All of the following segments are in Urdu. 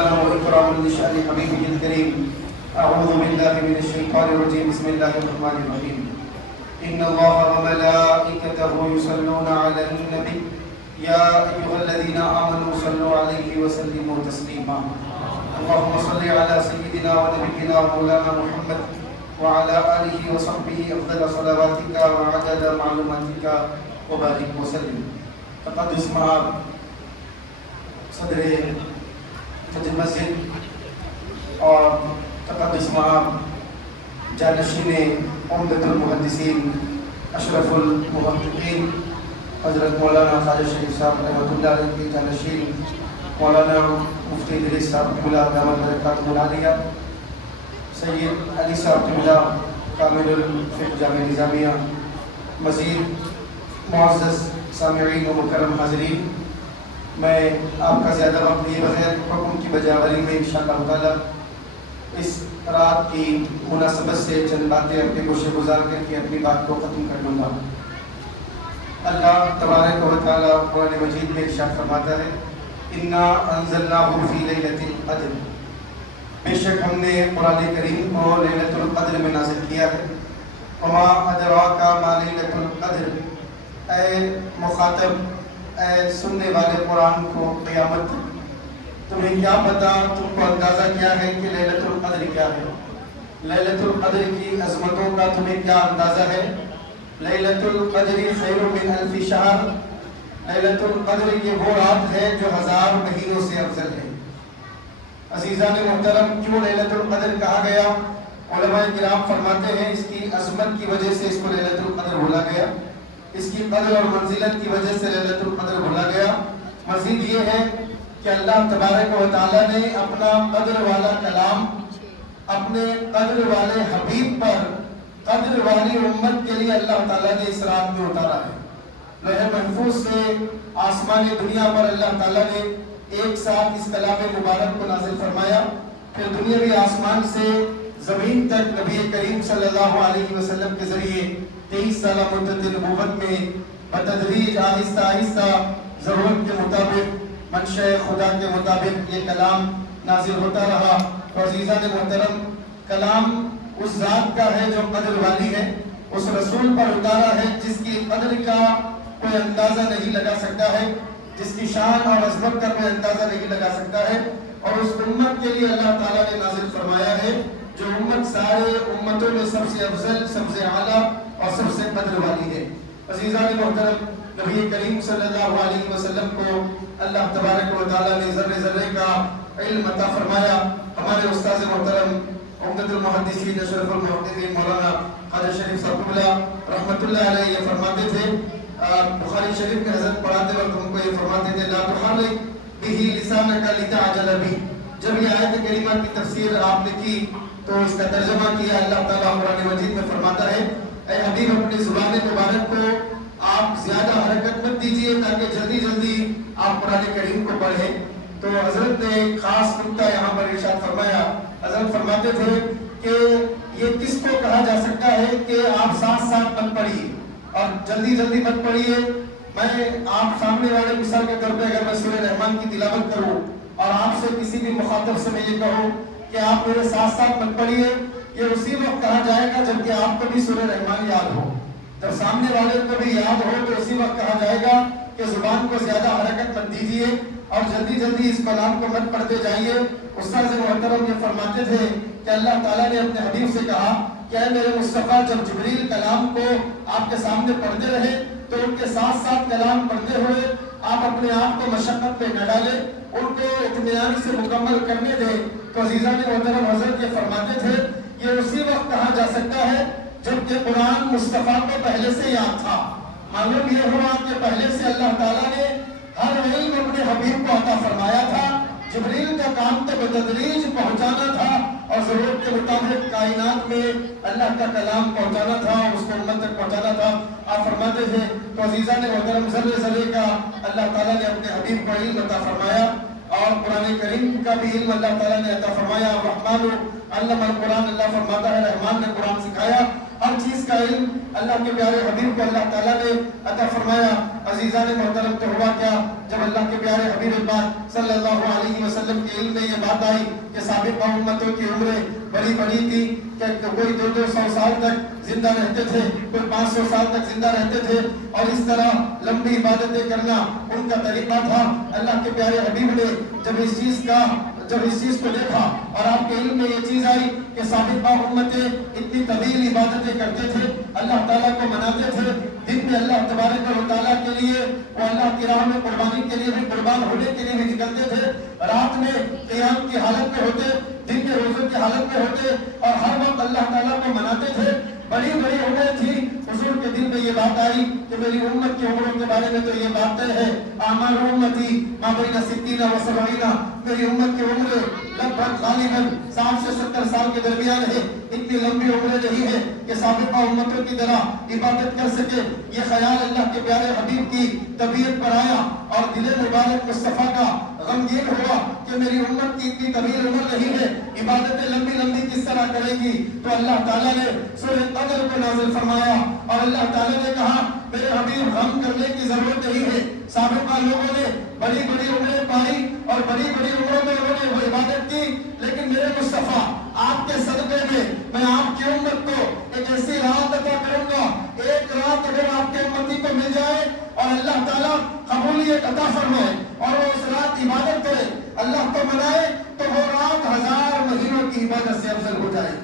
وإكرام لشأن حبيبه الكريم. أعوذ بالله من الشيطان الرجيم. بسم الله الرحمن الرحيم. إن الله وملائكته يصلون على النبي يا أيها الذين آمنوا صلوا عليه وسلموا تسليما. اللهم صل على سيدنا ونبينا ومولانا محمد وعلى آله وصحبه أفضل صلواتك وعدد معلوماتك وبارك وسلم. تقدس معاب صدر مسجد اور تقدس معاب جانشین عمدۃ المحدثین اشرف المحققین حضرت مولانا خواجہ شریف صاحب رحمۃ اللہ علیہ کے جانشین مولانا مفتی ادریس صاحب قبلہ دامت برکاتہ العالیہ، سید علی صاحب قبلہ کامل الفقہ جامعہ نظامیہ، مزید معزز سامعین و مکرم حاضرین، میں آپ کا زیادہ وقت لیے بغیر حکم کی بجاوری میں انشاءاللہ تعالی اس رات کی مناسبت سے چند باتیں اپنے گوشے گزار کر کے اپنی بات کو ختم کر لوں گا۔ اللہ تبارک و تعالی قرآن مجید میں ارشاد فرماتا ہے انا انزلناہ فی لیلۃ القدر، بے شک ہم نے قرآن کریم کو لیلۃ القدر میں نازل کیا ہے۔ وما ادراک ما لیلۃ القدر، اے مخاطب، اے سننے والے قرآن کو قیامت، تمہیں کیا پتا، تم کو اندازہ کیا ہے کہ لیلۃ القدر کیا ہے؟ لیلۃ القدر کی عظمتوں کا تمہیں کیا اندازہ ہے؟ لیلۃ القدر خیر من الف شہر، لیلۃ القدر یہ وہ رات ہے جو 1000 مہینوں سے افضل ہے۔ عزیزان محترم، کیوں لیلۃ القدر کہا گیا؟ علماء کرام فرماتے ہیں اس کی عظمت کی وجہ سے اس کو لیلۃ القدر بولا گیا، اس کی قدر اور منزلت کی وجہ سے لیلۃ القدر بولا گیا۔ مزید یہ ہے کہ اللہ تبارک و تعالیٰ نے اپنا قدر والا کلام اپنے قدر والے حبیب پر قدر والی امت کے لیے اللہ تعالیٰ نے اس رات میں اتارا ہے۔ لوح محفوظ سے آسمان دنیا پر اللہ تعالیٰ نے ایک ساتھ اس کلام مبارک کو نازل فرمایا، پھر دنیاوی آسمان سے زمین تک نبی کریم صلی اللہ علیہ وسلم کے ذریعے 23 سالہ مدت نبوت میں بتدریج آہستہ آہستہ ضرورت کے مطابق منشاء خدا کے مطابق یہ کلام نازل ہوتا رہا۔ تو عزیزان محترم، کلام اس ذات کا ہے جو قدر والی ہے، اس رسول پر اتارا ہے جس کی قدر کا کوئی اندازہ نہیں لگا سکتا ہے، جس کی شان اور عظمت کا کوئی اندازہ نہیں لگا سکتا ہے، اور اس امت کے لیے اللہ تعالیٰ نے نازل فرمایا ہے جو امت سارے امتوں میں سب سے افضل، سب سے اعلیٰ اور سب سے قدر والی ہے۔ عزیزان محترم، نبی کریم صلی اللہ علیہ وسلم کو اللہ تبارک و تعالیٰ نے ذرے ذرے کا علم عطا فرمایا۔ ہمارے استاذ محترم عمدۃ المحدثین اشرف المحققین مولانا خواجہ شریف صاحب قبلہ رحمۃ اللہ علیہ یہ فرماتے تھے، بخاری شریف میں حضرت پڑھاتے وقت ہم کو یہ فرماتے تھے لا تحرک بہ لسانک لتعجل بہ۔ جب یہ آیت کریمہ کی تفسیر آپ نے کی تو اس کا ترجمہ کیا اللہ تعالیٰ قرآن مجید میں فرماتا ہے اے حبیب اپنی زبان مبارک کو آپ زیادہ حرکت مت دیجئے تاکہ جلدی جلدی آپ قرآن کریم کو پڑھیں۔ تو حضرت نے ایک خاص نکتہ یہاں پر ارشاد فرمایا، حضرت فرماتے تھے کہ یہ کس کو کہا جا سکتا ہے کہ آپ ساتھ ساتھ مت پڑھیے اور جلدی جلدی مت پڑھیے۔ میں آپ سامنے والے مثال کے طور پہ اگر میں سورہ رحمان کی تلاوت کروں اور آپ سے کسی بھی مخاطب سے میں یہ کہوں کہ آپ میرے ساتھ ساتھ مت پڑھیے، یہ اسی وقت کہا جائے گا جبکہ آپ کو بھی سورہ رحمان یاد ہو، جب سامنے والے کو بھی یاد ہو تو اسی وقت کہا جائے گا کہ زبان کو زیادہ حرکت مت دیجیے اور جلدی جلدی اس کلام کو مت پڑھتے جائیے۔ استاذ محترم یہ فرماتے تھے کہ اللہ تعالیٰ نے اپنے حبیب سے کہا کہ اے میرے مصطفیٰ، جب جبریل کلام کو آپ کے سامنے پڑھتے رہے تو ان کے ساتھ ساتھ کلام پڑھتے ہوئے آپ اپنے آپ کو مشقت میں نہ ڈالیں، ان کو اطمینان سے مکمل کرنے دیں۔ تو عزیزان محترم، حضرت یہ فرماتے تھے یہ اسی وقت کہا جا سکتا ہے جبکہ قرآن مصطفیٰ کو پہلے سے یاد تھا۔ معلوم یہ ہوا کہ پہلے سے اللہ تعالیٰ نے ہر علم اپنے حبیب کو عطا فرمایا تھا، جبریل کا کام تو بتدریج پہنچانا تھا اور ضرورت کے مطابق کائنات میں اللہ کا کلام پہنچانا تھا، اس کو امت تک پہنچانا تھا۔ آپ فرماتے تھے تو عزیزان محترم، ذرے ذرے کا اللہ تعالیٰ نے اپنے حبیب کو علم عطا فرمایا اور قرآن کریم کا بھی علم اللہ تعالیٰ نے عطا فرمایا۔ الرحمن علم القرآن، اللہ فرماتا ہے رحمان نے قرآن سکھایا، ہر چیز کا علم اللہ کے پیارے حبیب کو اللہ تعالیٰ نے عطا فرمایا۔ عزیزان محترم، تو ہوا کیا جب اللہ کے پیارے حبیب پاک صلی اللہ علیہ وسلم کے علم میں یہ بات آئی کہ سابقہ امتوں کی عمریں بڑی بڑی تھی کہ کوئی 200 سال تک زندہ رہتے تھے، کوئی 500 سال تک زندہ رہتے تھے، اور اس طرح لمبی عبادتیں کرنا ان کا طریقہ تھا۔ اللہ کے پیارے حبیب نے جب اس چیز کو دیکھا اور آپ کے علم میں یہ چیز آئی کہ سابقہ امتیں اتنی طویل عبادتیں کرتے تھے، اللہ تعالیٰ کو مناتے تھے، دن میں اللہ تبارک و تعالیٰ کے لیے وہ اللہ کی راہ میں قربانی کے لیے بھی، قربان ہونے کے لیے بھی نکلتے تھے، رات میں قیام کی حالت میں ہوتے، دن میں روزے کی حالت میں ہوتے، اور ہر وقت اللہ تعالیٰ کو مناتے تھے۔ بڑی بڑی عمریں تھی۔ حضور کے دل میں یہ بات آئی کہ میری امت کی عمروں کے بارے میں تو یہ بات طے ہے، اعمال امتی ما بین 60 و 70، میری امت کی عمریں لگ بھگ غالباً 60 سے 70 سال کے درمیان ہے۔ اتنی لمبی عمریں نہیں ہے کہ سابقہ امتوں کی طرح عبادت کر سکے۔ یہ خیال اللہ کے پیارے حبیب کی طبیعت پر آیا اور دل مبارک مصطفیٰ کا غمگین ہوا کہ میری امت کی اتنی طویل عمر نہیں ہے، عبادتیں لمبی لمبی کس طرح کرے گی؟ تو اللہ تعالیٰ نے سورہ قدر کو نازل فرمایا اور اللہ تعالیٰ نے کہا میرے حبیب غم کرنے کی ضرورت نہیں ہے۔ سابقہ لوگوں نے بڑی بڑی عمریں پائی اور بڑی بڑی عمروں میں انہوں نے وہ عبادت کی، لیکن میرے مصطفیٰ آپ کے صدقے میں میں آپ کی امت کو ایک ایسی رات عطا کروں گا، ایک رات اگر آپ کے امتی کو مل جائے اور اللہ تعالیٰ قبولیت عطا فرمائے اور وہ اس رات عبادت کرے، اللہ کو منائے، تو وہ رات 1000 مہینوں کی عبادت سے افضل ہو جائے۔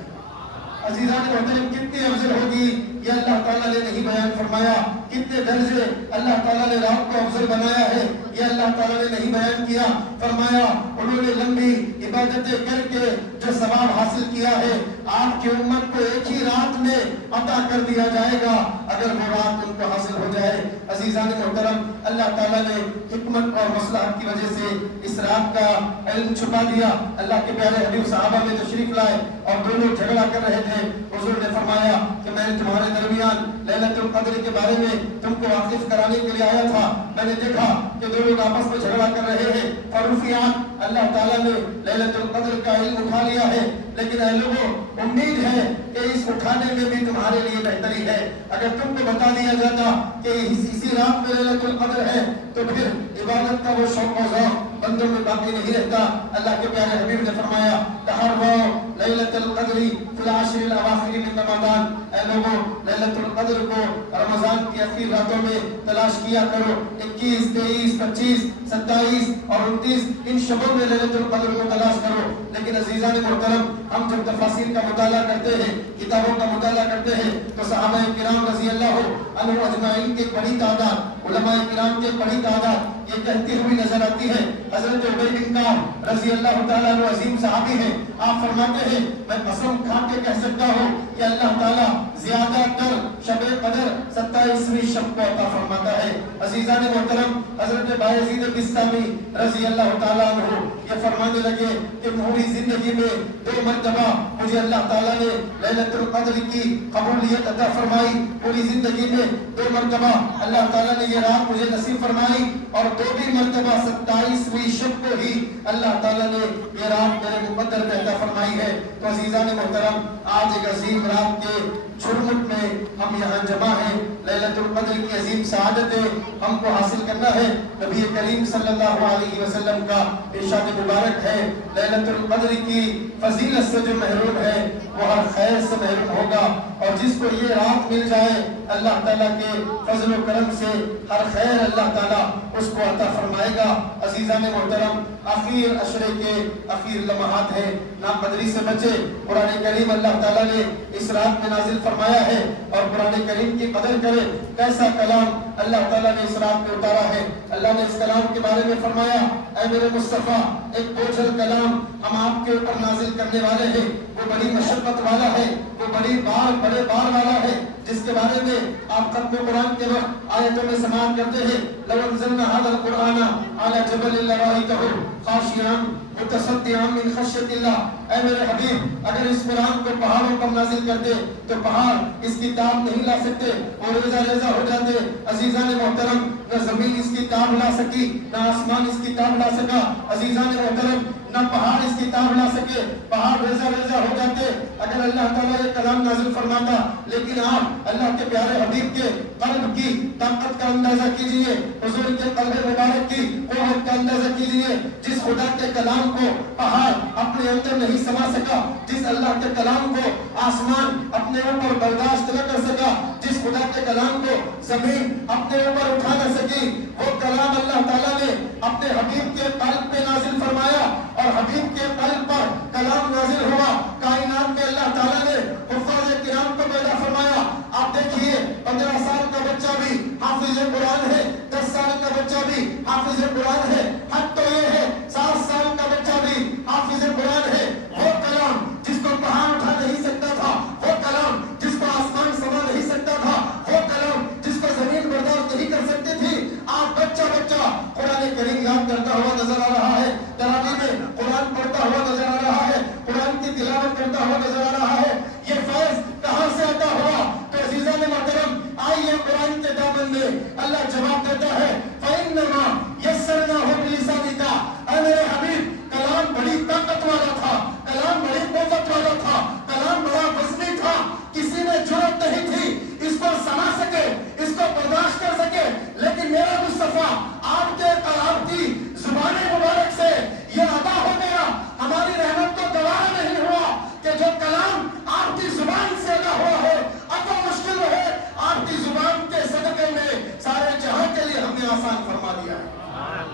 عزیزان محترم کتنی افضل ہوگی یہ اللہ تعالیٰ نے نہیں بیان فرمایا، کتنے درجے اللہ تعالیٰ نے رات کو افضل بنایا ہے یہ اللہ تعالیٰ نے نہیں بیان کیا۔ فرمایا انہوں نے لمبی عبادتیں کر کے جو ثواب حاصل کیا ہے آپ کی امت کو ایک ہی رات میں عطا کر دیا جائے گا اگر وہ رات ان کو حاصل ہو جائے۔ عزیزان محترم اللہ تعالیٰ نے حکمت اور مصلحت کی وجہ سے اس رات کا علم چھپا دیا۔ اللہ کے پیارے حبیب صحابہ میں تشریف لائے اور دونوں جھگڑا کر رہے تھے۔ حضور نے فرمایا کہ میں نے تمہارے درمیان لیلۃ القدر کے بارے میں تم کو واقف کرانے کے لیے آیا تھا، میں نے دیکھا کہ دو لوگ آپس میں جھگڑا کر رہے ہیں، فرفیان اللہ تعالیٰ نے لیلۃ القدر کا علم اٹھا لیا ہے، لیکن اے لوگوں امید ہے کہ اس اٹھانے میں بھی تمہارے لیے بہتری ہے۔ اگر تم کو بتا دیا جاتا کہ اسی رات میں لیلۃ القدر ہے تو پھر عبادت کا وہ شوق و ذوق بندوں میں باقی نہیں رہتا۔ اللہ کے پیارے حبیب نے فرمایا تحروا لیلۃ القدر فی العشر الاواخر من رمضان، اے لوگوں لیلۃ القدر کو رمضان کی اخیر راتوں میں تلاش کیا کرو، 21 23 25 27 اور 29 ان شبوں میں لیلۃ القدر کو تلاش کرو۔ لیکن عزیزان محترم ہم جب تفاسیر کا مطالعہ کرتے ہیں، کتابوں کا مطالعہ کرتے ہیں، تو صحابہ کرام رضی اللہ عنہم اجمعین کی بڑی تعداد، علماء کرام کی بڑی تعداد یہ کہتی ہوئی نظر آتی ہے۔ حضرت عبی بن کعب رضی اللہ تعالیٰ عنہ عظیم صحابی ہیں، آپ فرماتے ہیں میں قسم کھا کے کہہ سکتا ہوں کہ اللہ تعالیٰ زیادہ تر شب قدر 27ویں شب کو عطا فرماتا ہے۔ عزیزان محترم حضرت بایزید بستامی رضی اللہ تعالیٰ عنہ یہ فرمانے لگے کہ پوری زندگی میں 2 مرتبہ مجھے اللہ تعالیٰ نے لیلۃ القدر کی قبولیت عطا فرمائی، پوری زندگی میں 2 مرتبہ اللہ تعالیٰ نے یہ رات مجھے نصیب فرمائی، اور 2 بھی مرتبہ 27ویں شب کو ہی اللہ تعالیٰ نے یہ رات میرے مقدر میں عطا فرمائی ہے۔ تو عزیزان محترم آج ایک عظیم رات کے چھرمٹ میں ہم یہاں جمع ہیں، لیلۃ القدر کی عظیم سعادتیں ہم کو حاصل کرنا ہے۔ نبی کریم صلی اللہ علیہ وسلم کا ارشاد مبارک ہے لیلۃ القدر کی فضیلت سے جو محروم ہے وہ ہر خیر سے محروم ہوگا، اور جس کو یہ رات مل جائے اللہ تعالیٰ کے فضل و کرم سے ہر خیر اللہ تعالیٰ اس کو عطا فرمائے گا۔ عزیزان محترم آخر عشرے کے آخر لمحات ہیں، ناقدری سے بچے۔ قرآن کریم اللہ تعالیٰ نے اس رات میں نازل فرمایا ہے اور قرآن کریم کی قدر کرے۔ کیسا کلام اللہ تعالیٰ نے اس رات میں اتارا ہے۔ اللہ نے اس کلام کے بارے میں فرمایا اے میرے مصطفیٰ ایک بوجھل کلام ہم آپ کے اوپر نازل کرنے والے ہیں، وہ بڑی مشقت والا ہے، وہ بڑے بار والا ہے، جس کے بارے میں آپ ختم قرآن کے وقت آیتوں میں سماعت کرتے ہیں لو انزلنا هذا القرآن على جبل لرأيته خاشعا متصدعا من خشية الله، اے میرے حبیب اگر اس قرآن کو پہاڑوں پر نازل کرتے تو پہاڑ اس کی تاب نہیں لا سکتے اور ریزہ ریزہ ہو جاتے۔ عزیزان محترم نہ زمین اس کی تاب لا سکی، نہ آسمان اس کی تاب لا سکا۔ عزیزان محترم نہ پہاڑ اس کتاب لا سکے، پہاڑ ریزہ ریزہ ہو جاتے اگر اللہ تعالیٰ یہ کلام نازل فرماتا۔ لیکن آپ اللہ کے پیارے حبیب کے قلب کی طاقت کا اندازہ کیجئے، حضور کے قلب مبارک کی قوت کا اندازہ کیجئے، جس خدا کے کلام کو پہاڑ اپنے اندر نہیں سما سکا، جس اللہ کے کلام کو آسمان اپنے اوپر برداشت نہ کر سکا، جس خدا کے کلام کو زمین اپنے اوپر اٹھا نہ سکی، وہ کلام اللہ تعالیٰ نے اپنے حبیب کے قلب پہ نازل فرمایا اور حبیب کے قلب پر کلام نازل ہوا۔ کائنات میں اللہ تعالیٰ نے حفاظ کرام کو پیدا فرمایا۔ آپ دیکھیے 15 سال کا بچہ بھی حافظ قرآن ہے، 10 سال کا بچہ بھی حافظ قرآن ہے، حد تو یہ ہے 7 سال کا بچہ بھی حافظ قرآن ہے۔ وہ کلام جس کو پہاڑ اٹھا نہیں سکتا تھا، وہ کلام جس کو آسمان سما نہیں سکتا تھا، وہ کلام جس کو زمین برداشت نہیں کر سکتی تھی، آپ بچہ بچہ قرآن کریم یاد کرتا ہوا نظر آ رہا ہے، تراویح میں قرآن پڑھتا ہوا نظر آ رہا ہے، قرآن کی تلاوت کرتا ہوا نظر آ رہا ہے۔ یہ فیض کہاں سے عطا ہوا؟ تو عزیزان محترم آئیے قرآن کے دامن میں اللہ جواب دیتا ہے، فَإِنَّمَا يَسَّرْنَاهُ بِلِسَانِكَ۔ اے میرے حبیب کلام بڑی طاقت والا تھا، کلام بڑی قوت والا تھا، کلام بڑا وزنی تھا، کسی نے جرأت نہیں تھی اس کو سما سکے، اس کو برداشت کر سکے، لیکن میرا مصطفیٰ آپ کے کلام کی زبان مبارک سے یہ ادا ہو گیا۔ ہماری رحمت کو گوارا نہیں ہوا کہ جو کلام آپ کی زبان سے ادا ہوا ہے اب وہ مشکل ہے، آپ کی زبان کے صدقے میں سارے جہاں کے لیے ہم نے آسان فرما دیا ہے۔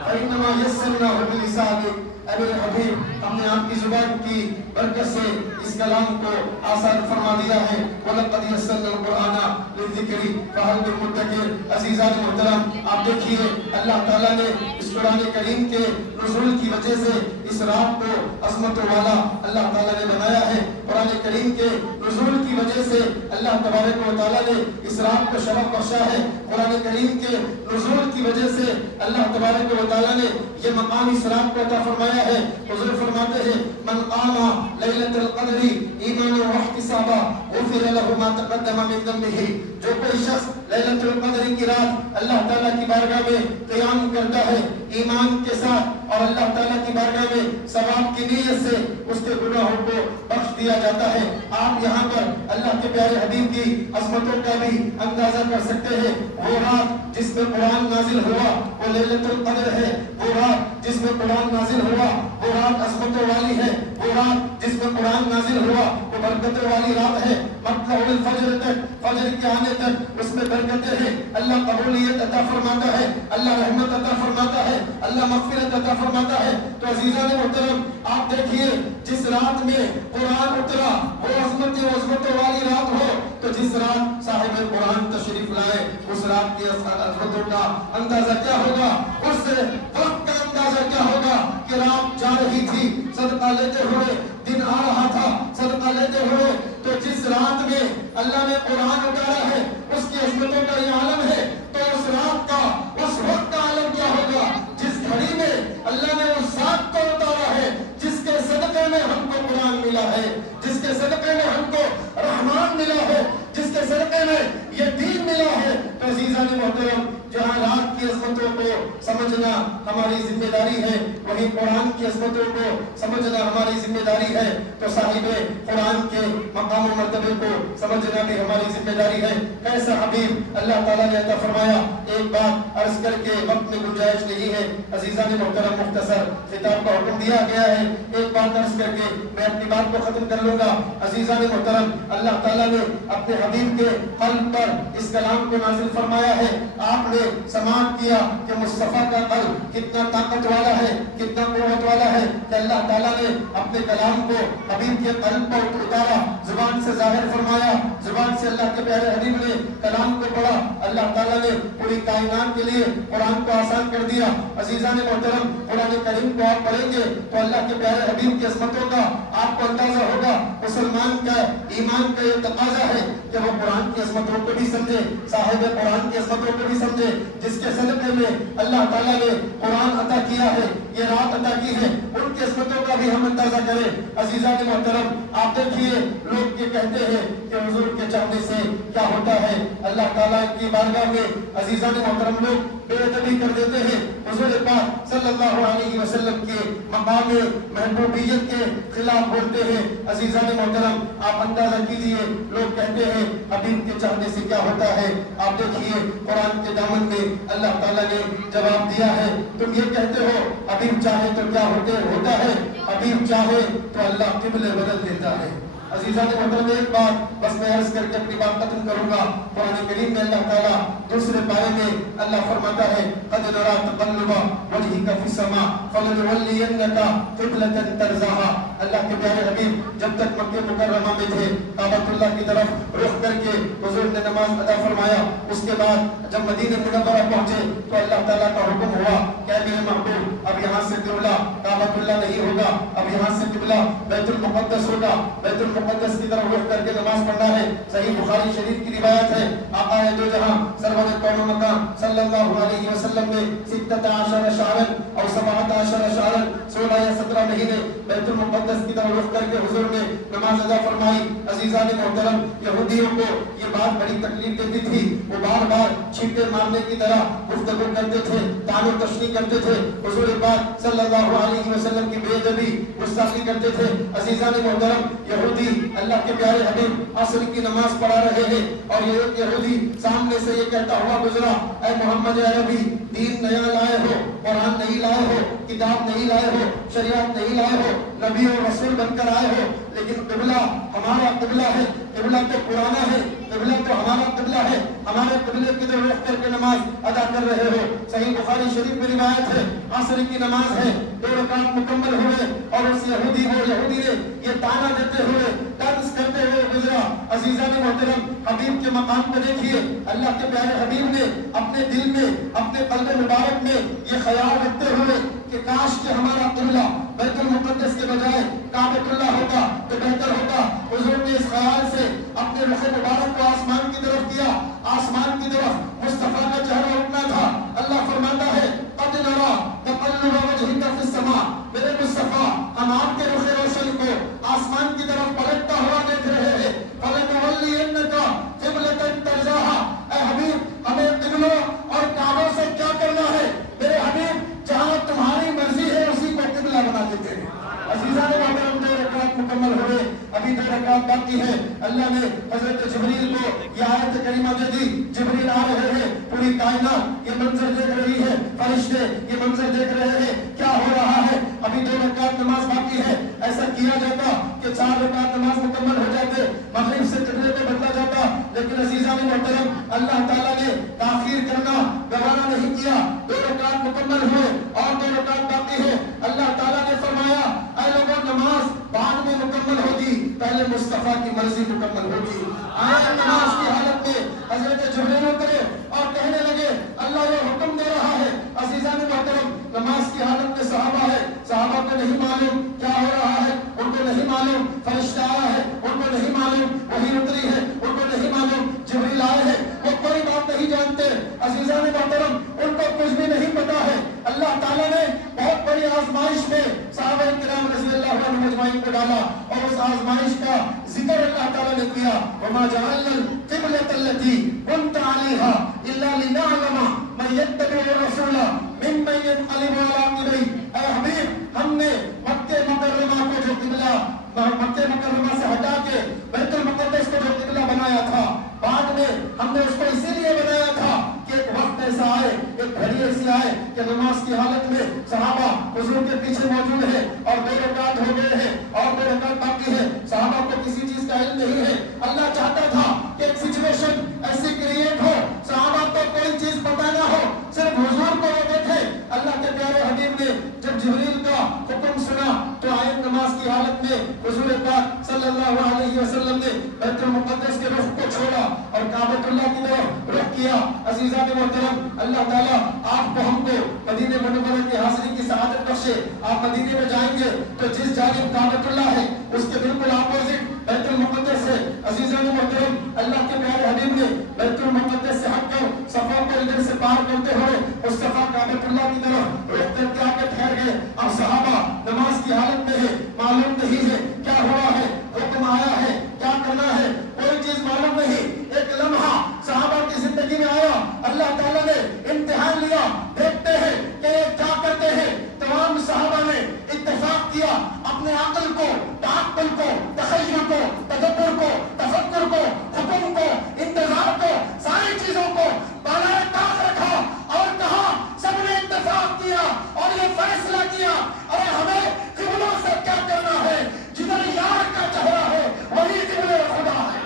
فَإِنَّمَا يَسَّرْنَاهُ بِلِسَانِكَ۔ اے میرے حبیب ہم نے آپ کی زبان کی برکت سے اس کلام کو آسان فرما دیا ہے۔ وَلَقَدْ يَسَّرْنَا الْقُرْآنَ لِلذِّكْرِ فَهَلْ مِن مُدَّكِرٍ۔ عزیزان محترم آپ دیکھیے اللہ تعالیٰ نے اس قرآن کریم کے نزول کی وجہ سے اس رات کو عظمت والا اللہ تعالیٰ نے بنایا ہے۔ قرآن کریم کے نزول کی وجہ سے اللہ تبارک و تعالیٰ نے اس رات کو شرف بخشا ہے۔ قرآن کریم کے نزول کی وجہ سے اللہ تبارک و تعالیٰ نے یہ مقام اس رات کو عطا فرمایا ہے۔ حضور فرماتے ہیں من قام لیلۃ القدر ایمانا واحتسابا غفر له ما تقدم من ذنبه۔ جو کوئی شخص لیلۃ القدر کی رات اللہ تعالیٰ کی بارگاہ میں قیام کرتا ہے ایمان کے ساتھ اور اللہ تعالیٰ کی بارگاہ میں ثواب کی نیت سے اس کے گناہوں کو بخش دیا جاتا ہے۔ آپ یہاں پر اللہ کے پیارے حبیب کی عظمتوں کا بھی اندازہ کر سکتے ہیں۔ وہ رات جس میں قرآن نازل ہوا وہ لیلۃ القدر ہے، وہ رات جس میں قرآن نازل ہوا وہ رات عظمتوں والی ہے، وہ رات جس میں قرآن نازل ہوا وہ برکتوں والی رات ہے۔ مطلع الفجر تک، فجر کے آنے تک اس میں برکتیں ہیں، اللہ قبولیت عطا فرماتا ہے، اللہ رحمت عطا فرماتا ہے، اللہ مغفرت عطا فرماتا ہے۔ تو عزیزان محترم آپ دیکھیے جس رات میں قرآن اترا وہ عظمتوں والی رات ہو، تو جس رات صاحب قرآن تشریف لائے اس رات کی عظمتوں کا اندازہ کیا ہوگا، اس وقت کا اندازہ کیا ہوگا کہ رات جا رہی تھی صدقہ لیتے ہوئے، دن آ رہا تھا صدقہ لیتے ہوئے۔ تو جس رات میں اللہ نے قرآن اتارا ہے اس کی عظمتوں کا یہ عالم ہے، تو اس رات کا اس وقت کا عالم کیا ہوگا جس گھڑی میں اللہ نے اس ذات کو اتارا ہے جس کے صدقے میں ہم کو قرآن ملا ہے، جس کے صدقے میں ہم کو رحمان ملا ہے، جس کے صدقے میں یہ دین ملا ہے۔ تو عزیزان محترم جہاں رات کی عظمتوں کو سمجھنا ہماری ذمہ داری ہے وہیں قرآن کی عظمتوں کو سمجھنا ہماری ذمہ داری ہے، تو صاحب قرآن کے مقام و مرتبے کو سمجھنا بھی ہماری ذمہ داری ہے۔ ایسا حبیب اللہ تعالیٰ نے عطا فرمایا۔ ایک بات عرض کر کے وقت میں گنجائش نہیں ہے، عزیزان محترم مختصر خطاب کا حکم دیا گیا ہے، ایک بات عرض کر کے میں اپنی بات کو ختم کر لوں گا۔ عزیزان محترم اللہ تعالیٰ نے اپنے حبیب کے قلب پر اس کلام کو نازل فرمایا ہے۔ آپ نے سماعت کیا کہ مصطفیٰ کا قلب کتنا طاقت والا ہے، کتنا قوت والا ہے کہ اللہ تعالیٰ نے اپنے کلام کو حبیب کے قلب پر اتارا، زبان سے ظاہر فرمایا، زبان سے اللہ کے پیارے حبیب نے کلام کو پڑھا، اللہ تعالیٰ نے پوری کائنات کے لیے قرآن کو آسان کر دیا۔ عزیزان محترم قرآن کریم کو آپ پڑھیں گے تو اللہ کے پیارے حبیب کی عظمتوں کا آپ کو اندازہ ہوگا۔ مسلمان کا ایمان کا یہ تقاضا ہے کہ وہ قرآن کی عظمتوں کو بھی سمجھے، صاحب قرآن کی عظمتوں کو بھی سمجھے، جس کے صدقے میں اللہ تعالیٰ نے قرآن عطا کیا ہے، یہ رات عطا کی ہے، ان کی عظمتوں کا بھی ہم اندازہ کریں۔ عزیزان محترم آپ دیکھیے لوگ یہ کہتے ہیں کہ حضور کے چاہنے سے کیا ہوتا ہے، اللہ تعالیٰ کی بارگاہ میں عزیزان محترم لوگ بے ادبی کر دیتے ہیں۔ حضور پاک صلی اللہ علیہ وسلم کے مقام محبوبیت کے خلاف بولتے ہیں۔ عزیزان محترم، آپ اندازہ کیجئے، لوگ کہتے ہیں حبیب کے چاہنے سے کیا ہوتا ہے۔ آپ دیکھیے قرآن کے دامن میں اللہ تعالیٰ نے جواب دیا ہے۔ تم یہ کہتے ہو حبیب چاہے تو کیا ہوتا ہے، حبیب چاہے تو اللہ قبلے بدل دیتا ہے۔ عزیزان محترم، ایک بات بس میں عرض کر کے اپنی بات ختم کروں گا۔ قرآن کریم میں اللہ تعالیٰ دوسرے پارے میں اللہ فرماتا ہے قد نرى تقلب وجهك في السماء فلنولينك قبلة ترضاها۔ اللہ کے پیارے حبیب جب تک مکہ مکرمہ میں تھے، کعبۃ اللہ کی طرف رخ کر کے حضور نے نماز ادا فرمایا۔ اس کے بعد جب مدینہ منورہ پہنچے تو اللہ تعالیٰ کا حکم ہوا کہ میرے محبوب اب یہاں سے قبلہ کعبۃ اللہ نہیں ہوگا، اب یہاں سے قبلہ بیت المقدس ہوگا۔ بیت المقدس کی طرف رخ کر کے نماز پڑھنا ہے۔ صحیح بخاری شریف کی روایت ہے، آقا دو جہاں سرور کون و مکان صلی اللہ علیہ وسلم نے 16 شعرا اور 17 شعرا 16 یا 17 مہینے بیت المقدس کی طرف رخ کر کے حضور نے نماز ادا فرمائی۔ عزیزان محترم، یہودیوں کو یہ بات بڑی تکلیف دیتی تھی، وہ بار بار چھینٹے مارنے کی طرح گفتگو کرتے تھے، طعن و تشنیع کرتے تھے، حضور پاک صلی اللہ علیہ وسلم کی بے ادبی گستاخی کرتے تھے۔ عزیزان محترم، یہودی اللہ کے پیارے حبیب عصر کی نماز پڑھا رہے ہیں اور یہ ایک یہودی سامنے سے یہ کہتا ہوا گزرا، اے محمد عربی، دین نیا لائے ہو، قرآن نہیں لائے ہو، کتاب نہیں لائے ہو، شریعت نہیں لائے ہو، نبی اور رسول بن کر آئے ہو، لیکن قبلہ ہمارا قبلہ ہے، قبلہ تو پرانا ہے، قبلہ تو ہمارا قبلہ ہے، ہمارے قبلے کی طرف رخ کر کے نماز ادا کر رہے ہو۔ صحیح بخاری شریف میں روایت ہے، عصر کی نماز ہے، 2 رکعت مکمل ہوئے اور اس یہودی نے یہ طعنہ دیتے ہوئے طنز کرتے ہوئے گزرا۔ عزیزان محترم، حبیب کے مقام پر دیکھیے، اللہ کے پیارے حبیب نے اپنے دل میں اپنے قلب مبارک میں یہ خیال رکھتے ہوئے کہ کاش کہ ہمارا قبلہ بیت المقدس کے بجائے کعبۃ اللہ ہوتا تو بہتر ہوتا۔ حضور نے اس خیال سے اپنے رخ مبارک کو آسمان کی طرف کیا، آسمان کی طرف مصطفیٰ کا چہرہ اٹھنا تھا۔ اللہ فرماتا ہے قد نرى تقلب وجهك في السماء، میرے مصطفیٰ ہم آپ کے رخ روشن کو آسمان کی طرف پلٹتا ہوا دیکھ رہے ہیں۔ فلنولینک قبلۃ ترضاها، اے حبیب ہمیں قبلوں اور کعبوں سے کیا کرنا ہے؟ میرے حبیب جہاں تمہاری مرضی ہے اسی کو قبلہ بنا دیتے ہیں۔ عزیزان محترم، 2 رکعت مکمل ہوئے، ابھی 2 رکعت باقی ہے۔ اللہ نے حضرت جبریل کو یہ آیت کریمہ دے دی، جبریل آ رہے ہیں، پوری کائنات یہ منظر دیکھ رہی ہے، فرشتے یہ منظر دیکھ رہے ہیں، کیا ہو رہا ہے؟ ابھی 2 رکعت نماز باقی ہے۔ ایسا کیا جاتا کہ 4 رکعت نماز مکمل ہو جاتے، مغرب سے قبلے پہ بدلا جاتا، لیکن عزیزان محترم اللہ تعالیٰ نے تاخیر کرنا گوارا نہیں کیا۔ 2 رکعت مکمل ہوئے اور 2 رکعت باقی ہے۔ اللہ تعالیٰ نے فرمایا اے لوگوں، نماز بعد میں مکمل ہوگی، پہلے مصطفیٰ کی مرضی مکمل ہوگی۔ آئے نماز کی حالت میں حضرت جبریل اترے اور کہنے لگے اللہ یہ حکم دے رہا ہے۔ عزیزان محترم، نماز کی حالت میں صحابہ ہے، صحابہ کو نہیں معلوم کیا ہو رہا ہے، ان کو نہیں معلوم فرشتہ آیا ہے، ان کو نہیں معلوم وحی اتری ہے، ان کو نہیں معلوم جبریل آئے ہیں، وہ کوئی بات نہیں جانتے۔ عزیزان محترم، ان کو کچھ بھی نہیں پتا ہے۔ اللہ تعالیٰ نے بہت بڑی آزمائش میں صحابہ کرام رضی اللہ عنہم اجمعین کو ڈالا اور اس آزمائش کا ذکر اللہ تعالیٰ نے کیا، وما جعلنا القبلة التي كنت عليها الا لنعلم من يتبع الرسول ممن ينقلب على عقبيه۔ اے حبیب، ہم نے مکہ مکرمہ کو جو قبلہ مکہ مکرمہ سے ہٹا کے بیت المقدس کو جو قبلہ بنایا تھا، بعد میں ہم نے اس کو اسی لیے بنایا تھا کہ ایک وقت ایسا آئے، ایک گھڑی ایسی آئے کہ نماز کی حالت میں صحابہ حضور کے پیچھے موجود ہیں اور 2 رکعت ہو گئے ہیں اور 2 رکعت باقی ہے، صحابہ کو کسی چیز کا علم نہیں ہے۔ اللہ چاہتا تھا کہ ایک سچویشن ایسی کریٹ ہو، صحابہ کو کوئی چیز پتہ نہ ہو، صرف حضور کو وہ دیکھے۔ اللہ کے پیارے حبیب نے جب جبریل کا حکم سنا تو آئے نماز کی حالت میں حضور پاک صلی اللہ علیہ وسلم نے بیت المقدس کے رخ کو چھوڑا اور کعبۃ اللہ کی طرف رخ کیا۔ عزیزان محترم، اللہ تعالیٰ آپ کو ہم کو مدینہ منورہ کی حاضری کی سعادت بخشے۔ آپ مدینے میں جائیں گے تو جس جانب کعبۃ اللہ ہے اس کے بالکل اپوزٹ بیت المقدس ہے۔ عزیزان محترم، اللہ کے پیارے حبیب نے بیت المقدس سے ہٹ کر صفا کو ادھر سے پار کرتے ہوئے اس صفا کعبۃ اللہ کی طرف رخ کر کے آ کے ٹھہر گئے۔ اب صحابہ نماز کی حالت میں ہے، معلوم نہیں ہے کیا ہوا ہے، حکم آیا ہے، کیا کرنا ہے، کوئی چیز معلوم نہیں۔ ایک لمحہ صحابہ کی زندگی میں آیا، اللہ تعالیٰ نے امتحان لیا۔ دیکھتے ہیں کہ ایک کو، تعقل کو، تخیل کو، تدبر کو، تفکر کو، حکم کو، انتظار کو، ساری چیزوں کو بالائے طاق رکھا اور کہا، سب نے اتفاق کیا اور یہ فیصلہ کیا، ارے ہمیں قبلوں سے کیا کرنا ہے؟ جدھر یار کا چہرہ ہے وہی قبلہ خدا ہے۔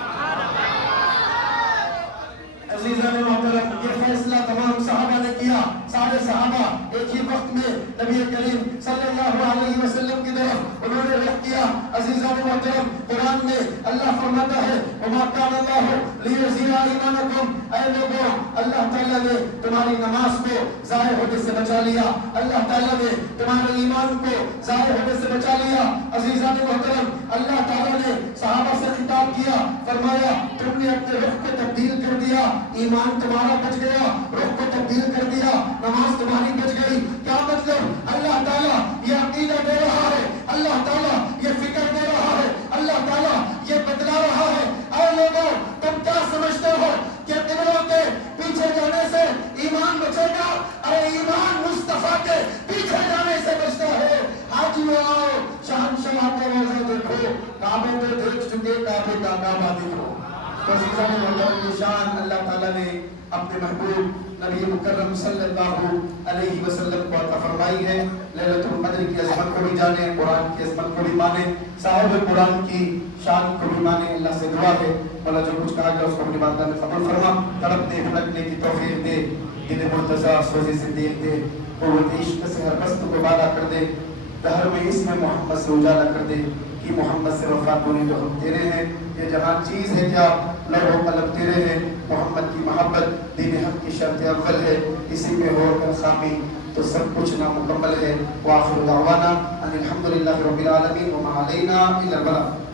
عزیزان محترم، یہ فیصلہ تمام صحابہ نے کیا، سارے صحابہ ایک ہی وقت میں نبی کریم صلی اللہ علیہ وسلم کی طرف انہوں نے رخ کیا۔ عزیزان محترم، قرآن میں اللہ فرماتا ہے وما کان اللہ لیضیع ایمانکم، اے لوگوں اللہ تعالیٰ نے تمہاری نماز کو ضائع ہونے سے بچا لیا، اللہ تعالیٰ نے تمہارے ایمان کو ضائع ہونے سے بچا لیا۔ عزیزان محترم، اللہ تعالیٰ نے صحابہ سے خطاب کیا، فرمایا تم نے اپنے رخ کو تبدیل کر دیا، ایمان تمہارا بچ گیا، رخ کو تبدیل کر دیا، نماز تمہاری بچ گئی۔ کیا مطلب؟ اللہ تعالیٰ یہ عقیدہ دے رہا ہے، اللہ تعالیٰ یہ فکر دے رہا ہے، اللہ تعالیٰ یہ بتلا رہا ہے، اے لوگوں تم کیا سمجھتے ہو کہ قبلوں کے پیچھے جانے سے ایمان بچے گا؟ ارے ایمان مصطفیٰ کے پیچھے جانے سے بچتا ہے۔ حاجیوں آؤ، شہنشاہ کا روزہ دیکھو، کعبے تو دیکھ چکے، کعبے کا کعبہ دیکھو۔ تو عزیزان محترم، کی شان اللہ تعالیٰ نے اپنے محبوب نبی مکرم صلی اللہ علیہ وسلم کو عطا فرمائی ہے۔ لیلۃ القدر کی عظمت کو بھی جانے، قرآن کی عظمت کو بھی مانے، صاحب قرآن کی شان کو بھی مانے۔ اللہ سے دعا ہے مولا جو کچھ کہا گیا اس کو اپنی بارگاہ میں قبول فرما، تڑپنے بھٹکنے کی توفیق دے، دل مرتضیٰ سوزے سے دیکھ دے، قوت عشق سے ہر قصد کو بالا کر دے، دہر میں اسم محمد سے اجالا کر دے کہ محمد سے وفا کونے تو ہم تیرے ہیں۔ یہ جہاں چیز ہے کیا لوح و قلم تیرے ہیں، محمد کی محبت دین حق کی شرط اول ہے، اسی میں ہو کر خامی تو سب کچھ نامکمل ہے۔ وآخر دعوانا ان الحمدللہ رب العالمین وما علینا الا البلاغ۔